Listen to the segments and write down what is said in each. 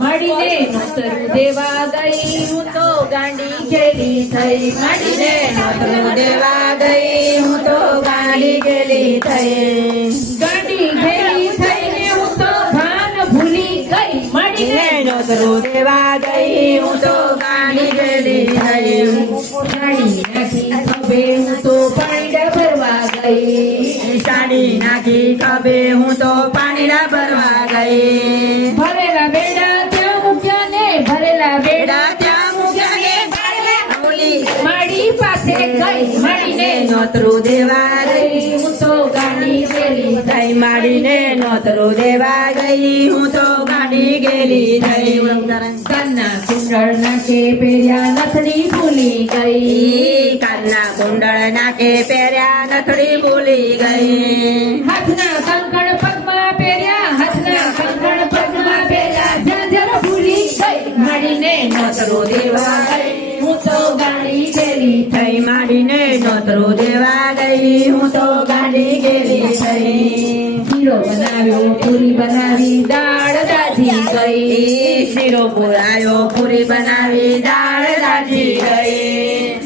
મળીને નોતરું દેવા ગઈ હું તો ગાંડી ગેલી થઈ મળીને નોતરું દેવા ગઈ હું તો ગાંડી ગેલી થઈ ગાંડી ગેલી થઈને હું તો ભાન ભૂલી ગઈ મળીને નોતરું દેવા ગઈ હું તો ગાંડી ગેલી થઈ સાડી નાખી ખભે હું તો પાણી ભરવા ગઈ સાડી નાખી ખભે હું તો પાણી ભરવા ગઈ ભરેલા બેડા ત્યાં મૂક્યા ને ભરેલા બેડા ત્યાં મૂક્યા ને માડી પાસે ગઈ મળીને નોતરું દેવા ગઈ હું તો ગાંડી ગેલી થઈ માડીને નોતરું દેવા ગઈ હું તો ગાંડી ગેલી થઈ કાનના કુંડળ નાખે પહેર્યા નથડી ભૂલી ગઈ કાનના કુંડળ નાકે પહેર્યા નથડી ભૂલી ગઈ હાથના કંકણ પગમાં પહેર્યા હાથના કંકણ પગમાં પહેર્યા ઝાંઝર ભૂલી ગઈ મળીને નોતરું દેવા ગઈ હું તો ગાંડી ગેલી થઈ માડીને નોતરું દેવા ગઈ હું તો ગાંડી ગેલી થઈ શીરો બનાવ્યો પૂરી બનાવી દાળ દાજી ગઈ શીરો પુરાયો પૂરી બનાવી દાળ દાજી ગઈ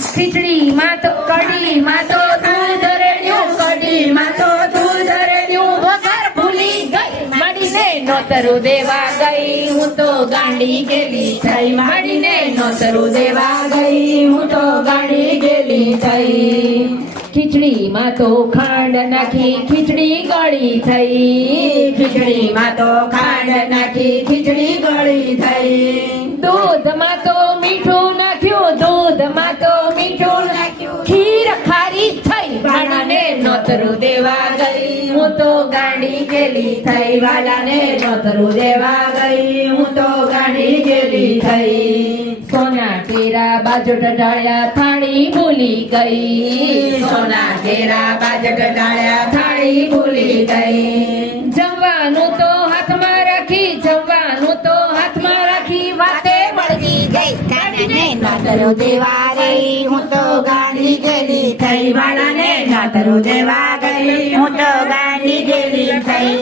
ખીચડીમાં તો કઢીમાં તો દૂધ રેડ્યું કઢીમાં તો દૂધ રેડ્યું વઘાર ભૂલી ગઈ મળીને નોતરું દેવા ગઈ હું તો ગાંડી ગેલી થઈ મળીને નોતરું દેવા ગઈ હું તો ગાંડી ગેલી થઈ ખીચડીમાં તો ખાંડ નાખી ખીચડી ગળી થઈ ખીચડીમાં તો ખાંડ નાખી ખીચડી ગળી થઈ દૂધમાં તો મીઠું નાખ્યું દૂધમાં તો મીઠું નાખ્યું ખીર ખારી થઈ વાલાને નોતરું દેવા ગઈ હું તો ગાંડી ગેલી થઈ વાલાને નોતરું દેવા ગઈ હું તો ગાંડી ગેલી થઈ સોના કેરા બાજટ ડાળ્યા થાળી ભૂલી ગઈ સોના કેરા બાજટ ડાળ્યા થાળી ભૂલી ગઈ જમવાનું તો હાથમાં રાખી જમવાનું તો હાથમાં રાખી વાતે વળગી ગઈ ગાંડીને નોતરું દેવા ગઈ હું તો ગાંડી ગેલી થઈ વાળાને નોતરું દેવા ગઈ હું તો ગાંડી ગેલી થઈ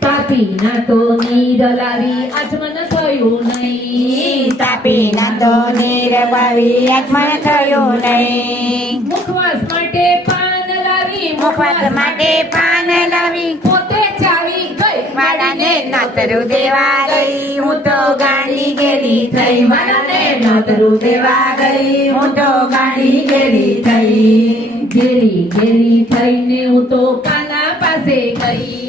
પાપીના તો નીર લાવી આચમન થયું નહીં તાપીના તો નીર વાવી આત્મન થયું નહીં મુખવાસ માટે પાન લાવી મુખવાસ માટે પાન લાવી પોતે ચાવી ગઈ વાળાને નોતરું દેવા ગઈ હું તો ગાંડી ગેલી થઈ વાળાને નોતરું દેવા ગઈ હું તો ગાંડી ગેલી થઈ ગેલી ગેલી થઈને હું તો કાના પાસે ગઈ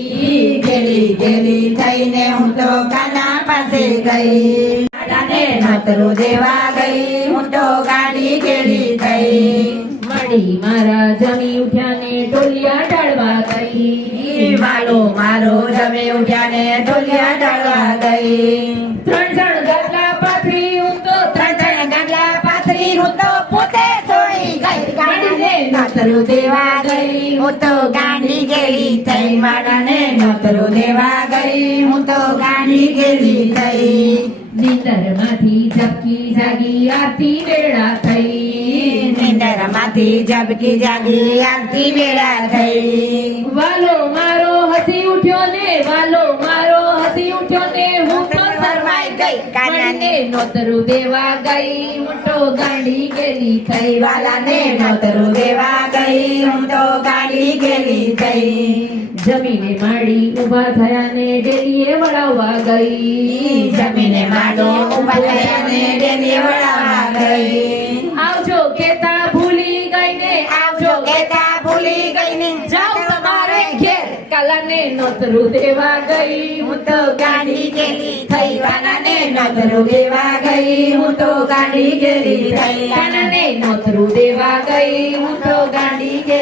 ગેલી ગેલી થઈને હું તો કાના પાસે ગઈ વાળાને નોતરું દેવા ગઈ હું તો ગાંડી ગેલી થઈ મળી મારા જમી ઉઠ્યા ને ટોલિયા ટાળવા ગઈ વાલો મારો જમે ઉઠ્યા ને ઢોલિયા ઢળવા ગઈ ત્રણ ગાદલા પાથરી હું તો ત્રણ ગાંડલા પાથરી હું તો પોતે છોડી ગઈ ગાંડીને નોતરું દેવા ગઈ હું તો ગાંડી ગેલી થઈ મારાને નોતરું દેવા ગઈ હું તો ગાંડી ગેલી થઈ નીંદરમાંથી ઝબકી જાગી આરતી વેળા થઈ નીંદરમાંથી ઝબકી જાગી આરતી વેળા થઈ વાલો મારો હસી ઉઠ્યો ને વાલો મારો હસી ઉઠ્યો ને હું તો શરમાઈ ગઈ કાનાને નોતરું દેવા ગઈ હું તો ગાંડી ગેલી થઈ વાલાને નોતરું દેવા ગઈ હું તો ગાંડી ગેલી થઈ જમીને માડી ઊભા થયા ને ડેલીએ વળાવવા ગઈ જમીને માડો ઉભા થયા ને ડેલીએ વળાવવા ગઈ આવજો કેતા ભૂલી ગઈ ને આવજો કહેતા ભૂલી ગઈ ને જાઓ તમારે ઘેર કાલાને નોતરું દેવા ગઈ હું તો ગાંડી ગેલી થઈ વાલાને નોતરું દેવા ગઈ હું તો ગાંડી ગેલી થઈ કાનાને નોતરું દેવા ગઈ હું તો ગાંડી ગેલી